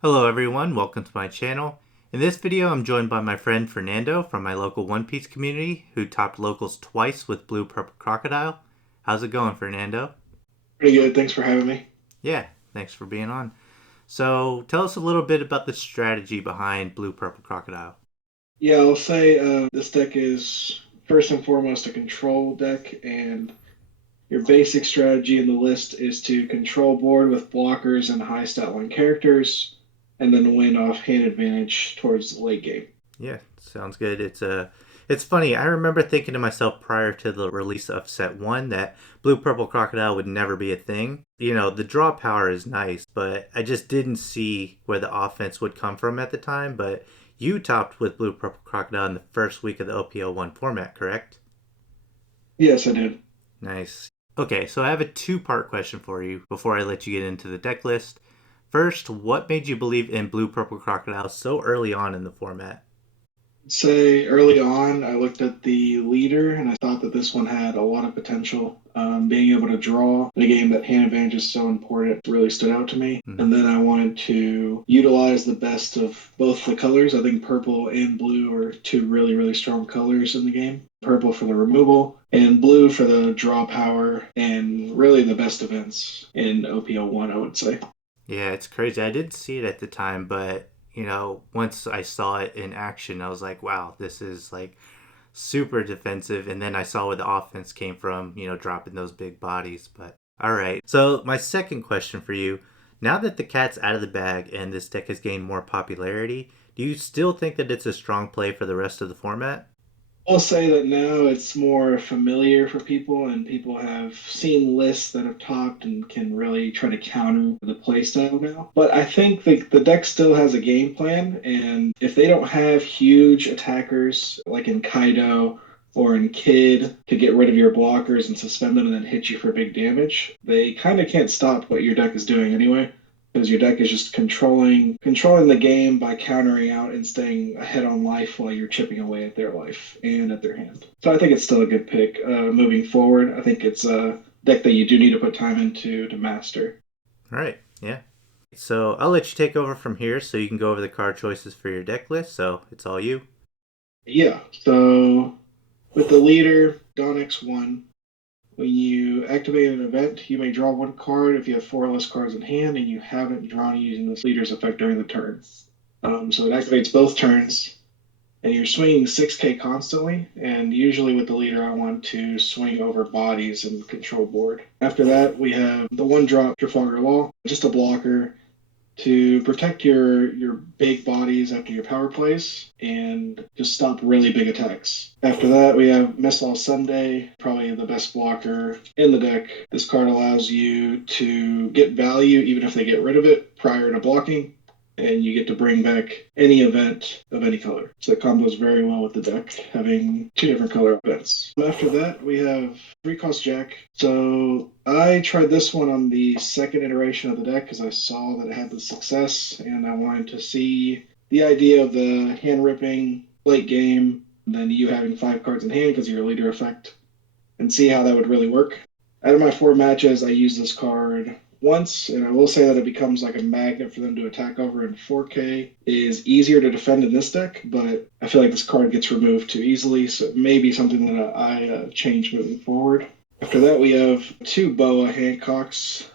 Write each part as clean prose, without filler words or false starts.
Hello everyone, welcome to my channel. In this video I'm joined by my friend Fernando from my local One Piece community who topped locals twice with Blue Purple Crocodile. How's it going, Fernando? Pretty good. Thanks for having me. Yeah, thanks for being on. So tell us a little bit about the strategy behind Blue Purple Crocodile. Yeah, I'll say this deck is first and foremost a control deck, and your basic strategy in the list is to control board with blockers and high stat line characters, and then win off hand advantage towards the late game. Yeah, sounds good. It's funny. I remember thinking to myself prior to the release of set 1 that Blue Purple Crocodile would never be a thing. The draw power is nice, but I just didn't see where the offense would come from at the time, but you topped with Blue Purple Crocodile in the first week of the OP-01 format, correct? Yes, I did. Nice. Okay, so I have a two-part question for you before I let you get into the deck list. First, what made you believe in Blue Purple Crocodile so early on in the format? Say early on, I looked at the leader and I thought that this one had a lot of potential. Being able to draw in a game that hand advantage is so important really stood out to me. Mhm. And then I wanted to utilize the best of both the colors. I think purple and blue are two really, really strong colors in the game. Purple for the removal and blue for the draw power and really the best events in OP-01, I would say. Yeah, it's crazy. I didn't see it at the time, but once I saw it in action, I was like, wow, this is like super defensive. And then I saw where the offense came from, dropping those big bodies. But all right. So, my second question for you, now that the cat's out of the bag and this deck has gained more popularity, do you still think that it's a strong play for the rest of the format? I'll say that now it's more familiar for people, and people have seen lists that have talked and can really try to counter the playstyle now. But I think the deck still has a game plan, and if they don't have huge attackers like in Kaido or in Kid to get rid of your blockers and suspend them and then hit you for big damage, they kind of can't stop what your deck is doing anyway because your deck is just controlling the game by countering out and staying ahead on life while you're chipping away at their life and at their hand. So I think it's still a good pick moving forward. I think it's a deck that you do need to put time into to master. All right. Yeah. So, I'll let you take over from here so you can go over the card choices for your deck list. So, it's all you. Yeah. So with the leader, Don X1, when you activate an event, you may draw one card if you have four or less cards in hand and you haven't drawn using this leader's effect during the turn. So it activates both turns, and you're swinging 6K constantly. And usually with the leader, I want to swing over bodies and control board. After that, we have the one drop Trafalgar Law, just a blocker to protect your big bodies after your power plays and just stop really big attacks. After that, we have Missile Sunday, probably the best blocker in the deck. This card allows you to get value even if they get rid of it prior to blocking, and you get to bring back any event of any color. So it combos very well with the deck, having two different color events. After that, we have three cost Jack. So I tried this one on the second iteration of the deck because I saw that it had the success, and I wanted to see the idea of the hand ripping late game, and then you having five cards in hand because of your leader effect, and see how that would really work. Out of my four matches, I used this card once, and I will say that it becomes like a magnet for them to attack over. And 4K is easier to defend in this deck, but I feel like this card gets removed too easily, so it may be something that I change moving forward. After that, we have two Boa Hancocks.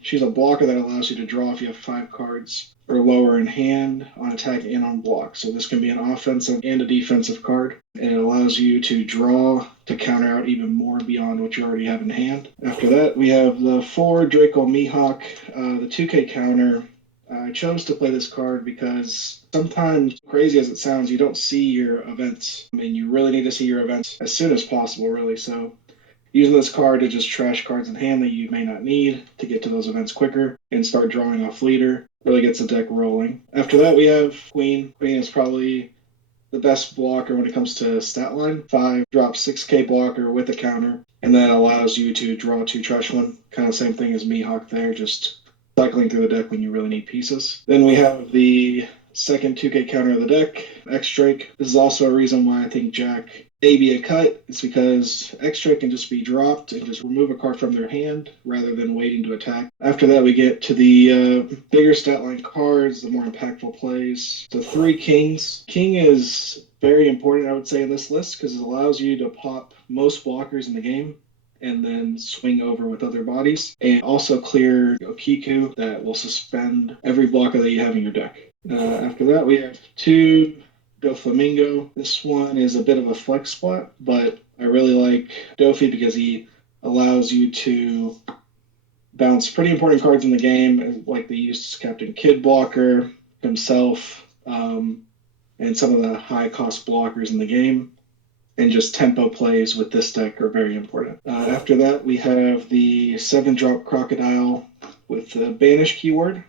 She's a blocker that allows you to draw if you have five cards or lower in hand on attack and on block. So this can be an offensive and a defensive card, and it allows you to draw to counter out even more beyond what you already have in hand. After that, we have the four Draco Mihawk, the 2K counter. I chose to play this card because sometimes, crazy as it sounds, you don't see your events. I mean, you really need to see your events as soon as possible, really. So using this card to just trash cards in hand that you may not need to get to those events quicker and start drawing off leader really gets the deck rolling. After that, we have Queen. Queen is probably the best blocker when it comes to stat line. Five drop 6K blocker with a counter, and that allows you to draw two trash one. Kind of same thing as Mihawk there, just cycling through the deck when you really need pieces. Then we have the second 2K counter of the deck, X Drake. This is also a reason why I think Jack A be a cut, it's because extra can just be dropped and just remove a card from their hand rather than waiting to attack. After that, we get to the bigger stat line cards, the more impactful plays. So three kings. King is very important, I would say, in this list because it allows you to pop most blockers in the game and then swing over with other bodies, and also clear Okiku that will suspend every blocker that you have in your deck. After that, we have two Doflamingo. This one is a bit of a flex spot, but I really like Dofi because he allows you to bounce pretty important cards in the game, like the use Captain Kid blocker himself, and some of the high cost blockers in the game. And just tempo plays with this deck are very important. After that, we have the 7-drop Crocodile with the Banish keyword,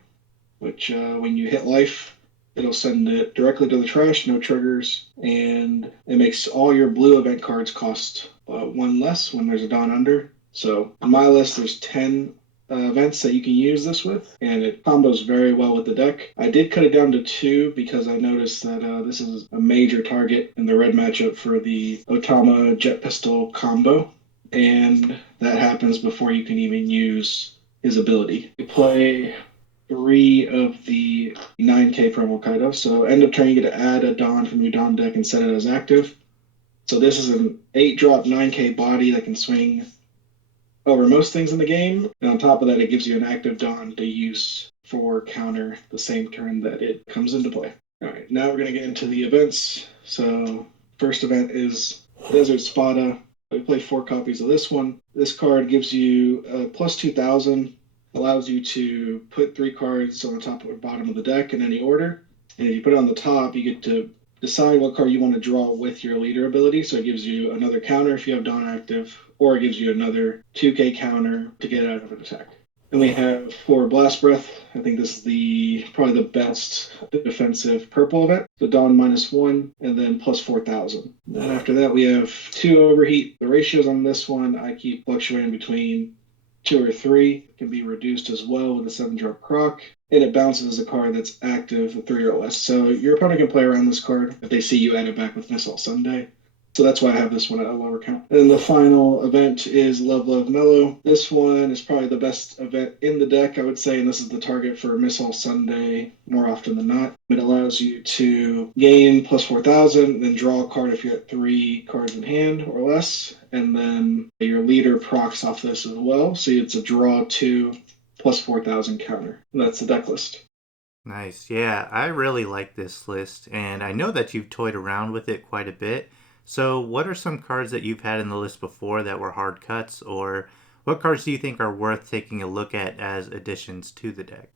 which when you hit life, it'll send it directly to the trash, no triggers, and it makes all your blue event cards cost one less when there's a Dawn Under. So on my list, there's 10 events that you can use this with, and it combos very well with the deck. I did cut it down to two because I noticed that this is a major target in the red matchup for the Otama Jet Pistol combo, and that happens before you can even use his ability. You play three of the 9K promo Kaido. So end of turn, you get to add a Dawn from your Dawn deck and set it as active. So this is an 8-drop 9K body that can swing over most things in the game. And on top of that, it gives you an active Dawn to use for counter the same turn that it comes into play. All right, now we're going to get into the events. So first event is Desert Spada. We play 4 copies of this one. This card gives you plus 2,000, allows you to put 3 cards on the top or bottom of the deck in any order. And if you put it on the top, you get to decide what card you want to draw with your leader ability. So it gives you another counter if you have Dawn active, or it gives you another 2K counter to get out of an attack. Then we have 4 Blast Breath. I think this is probably the best defensive purple event. So Dawn -1 and then plus 4,000. Then after that, we have 2 Overheat. The ratios on this one, I keep fluctuating between 2 or 3. It can be reduced as well with a 7-drop Croc. And it bounces as a card that's active at 3 or less. So your opponent can play around this card if they see you add it back with Missile Sunday. So that's why I have this one at a lower count. And the final event is Love Love Mellow. This one is probably the best event in the deck, I would say, and this is the target for Missile Sunday more often than not. It allows you to gain plus 4,000, then draw a card if you're at 3 cards in hand or less, and then your leader procs off this as well. So it's a draw 2 plus 4,000 counter. And that's the deck list. Nice. Yeah, I really like this list, and I know that you've toyed around with it quite a bit. So, what are some cards that you've had in the list before that were hard cuts, or what cards do you think are worth taking a look at as additions to the deck?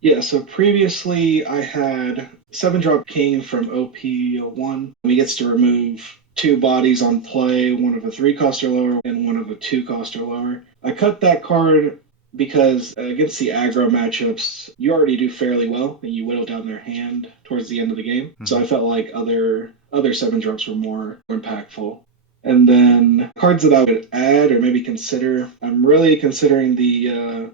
Yeah, so previously I had 7-drop King from OP-01. He gets to remove 2 bodies on play, one of a 3 cost or lower and one of a 2 cost or lower. I cut that card because against the aggro matchups, you already do fairly well, and you whittle down their hand towards the end of the game. So I felt like other 7-drops were more impactful. And then cards that I would add or maybe consider, I'm really considering the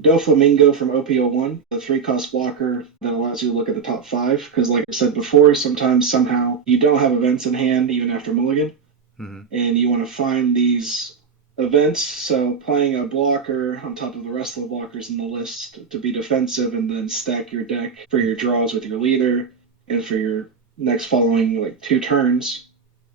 Doflamingo from OP-01, the 3-cost blocker that allows you to look at the top 5. Because, like I said before, sometimes somehow you don't have events in hand even after Mulligan, and you want to find these events. So playing a blocker on top of the rest of the blockers in the list to be defensive, and then stack your deck for your draws with your leader and for your next following like 2 turns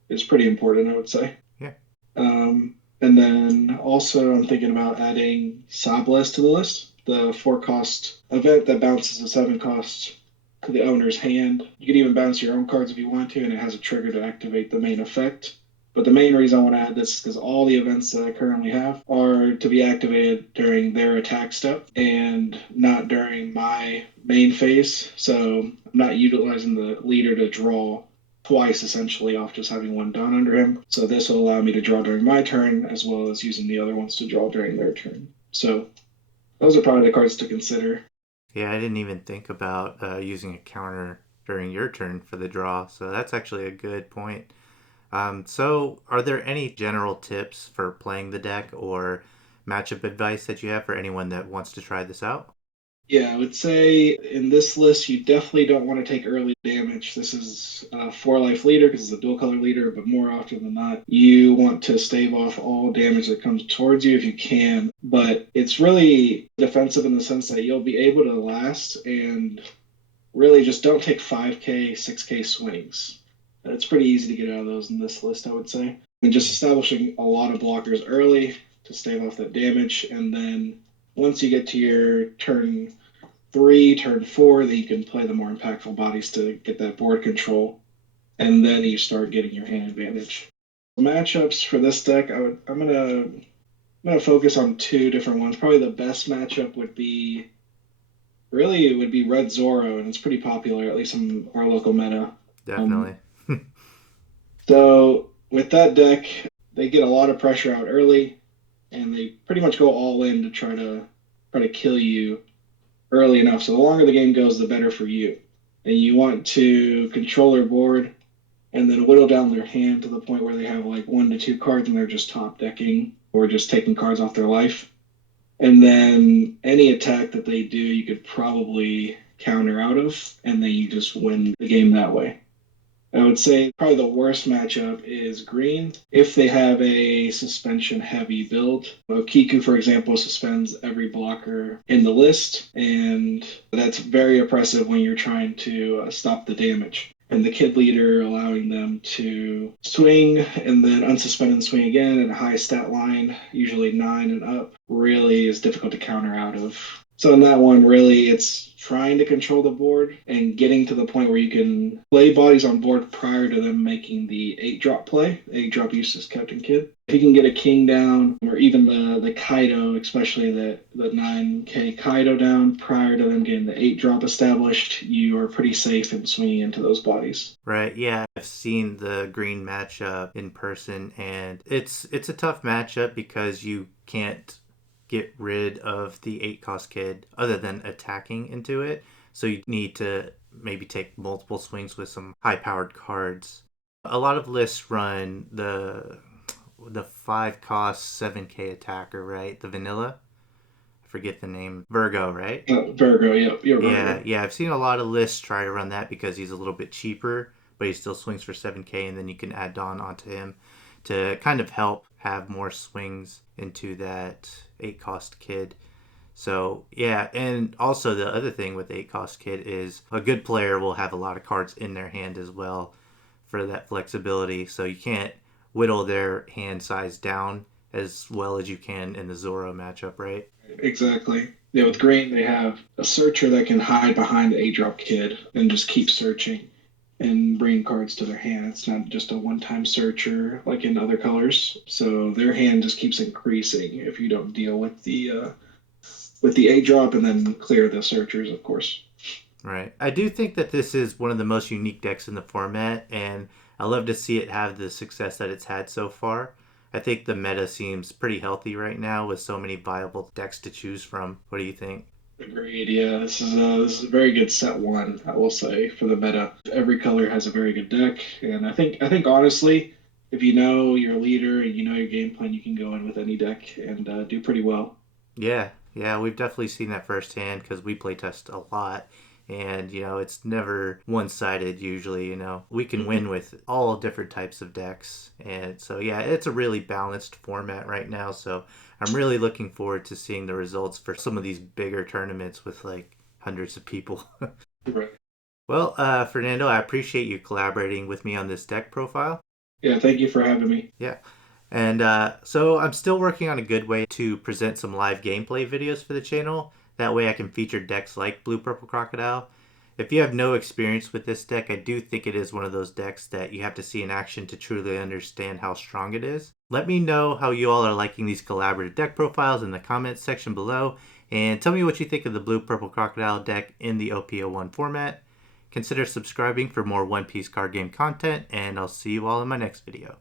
is pretty important, I would say. Yeah. And then also, I'm thinking about adding Sabless to the list, the 4-cost event that bounces a 7-cost to the owner's hand. You could even bounce your own cards if you want to, and it has a trigger to activate the main effect. But the main reason I want to add this is because all the events that I currently have are to be activated during their attack step and not during my main phase. So I'm not utilizing the leader to draw twice essentially off just having one Dawn under him. So this will allow me to draw during my turn as well as using the other ones to draw during their turn. So those are probably the cards to consider. Yeah, I didn't even think about using a counter during your turn for the draw, so that's actually a good point. So, are there any general tips for playing the deck or matchup advice that you have for anyone that wants to try this out? Yeah, I would say in this list, you definitely don't want to take early damage. This is a 4 life leader because it's a dual color leader, but more often than not, you want to stave off all damage that comes towards you if you can. But it's really defensive in the sense that you'll be able to last and really just don't take 5K, 6K swings. It's pretty easy to get out of those in this list, I would say. And just establishing a lot of blockers early to stave off that damage. And then once you get to your turn 3, turn 4, then you can play the more impactful bodies to get that board control. And then you start getting your hand advantage. Matchups for this deck, I'm gonna focus on two different ones. Probably the best matchup would be really it would be Red Zoro, and it's pretty popular, at least in our local meta. Um, Definitely. so with that deck, they get a lot of pressure out early, and they pretty much go all in to try to kill you early enough. So the longer the game goes, the better for you. And you want to control their board and then whittle down their hand to the point where they have like 1 to 2 cards and they're just top decking or just taking cards off their life. And then any attack that they do, you could probably counter out of, and then you just win the game that way. I would say probably the worst matchup is green if they have a suspension heavy build. Well, Kiku, for example, suspends every blocker in the list, and that's very oppressive when you're trying to stop the damage. And the kid leader allowing them to swing and then unsuspend and swing again at a high stat line, usually 9 and up, really is difficult to counter out of. So in that one, really, it's trying to control the board and getting to the point where you can play bodies on board prior to them making the 8 drop play. 8 drop uses Captain Kid. If you can get a king down, or even the Kaido, especially the 9K Kaido down prior to them getting the 8 drop established, you are pretty safe in swinging into those bodies. Right, yeah, I've seen the green matchup in person, and it's a tough matchup because you can't get rid of the 8 cost kid other than attacking into it. So you need to maybe take multiple swings with some high powered cards. A lot of lists run the 5 cost 7K attacker, right? The vanilla. I forget the name. Virgo, right? Virgo, yeah, you're Yeah, Virgo. yeah, I've seen a lot of lists try to run that because he's a little bit cheaper, but he still swings for 7K, and then you can add Dawn onto him to kind of help have more swings into that 8 cost kid. So, yeah, and also the other thing with 8 cost kid is a good player will have a lot of cards in their hand as well for that flexibility. So you can't whittle their hand size down as well as you can in the Zoro matchup, right? Exactly. Yeah, with green, they have a searcher that can hide behind the 8 drop kid and just keep searching and bring cards to their hand. It's not just a one-time searcher like in other colors. So their hand just keeps increasing if you don't deal with the 8 drop and then clear the searchers, of course. Right. I do think that this is one of the most unique decks in the format, and I love to see it have the success that it's had so far. I think the meta seems pretty healthy right now with so many viable decks to choose from. What do you think? Agreed. Yeah, this is a very good set one, I will say, for the meta. Every color has a very good deck, and I think honestly, if you know your leader and you know your game plan, you can go in with any deck and do pretty well. Yeah, yeah, we've definitely seen that firsthand because we playtest a lot. And, it's never one sided usually. We can Mhm. win with all different types of decks. And so, yeah, it's a really balanced format right now. So I'm really looking forward to seeing the results for some of these bigger tournaments with like hundreds of people. Right. Well, Fernando, I appreciate you collaborating with me on this deck profile. Yeah, thank you for having me. Yeah. And so I'm still working on a good way to present some live gameplay videos for the channel. That way I can feature decks like Blue Purple Crocodile. If you have no experience with this deck, I do think it is one of those decks that you have to see in action to truly understand how strong it is. Let me know how you all are liking these collaborative deck profiles in the comments section below, and tell me what you think of the Blue Purple Crocodile deck in the OP-01 format. Consider subscribing for more One Piece card game content, and I'll see you all in my next video.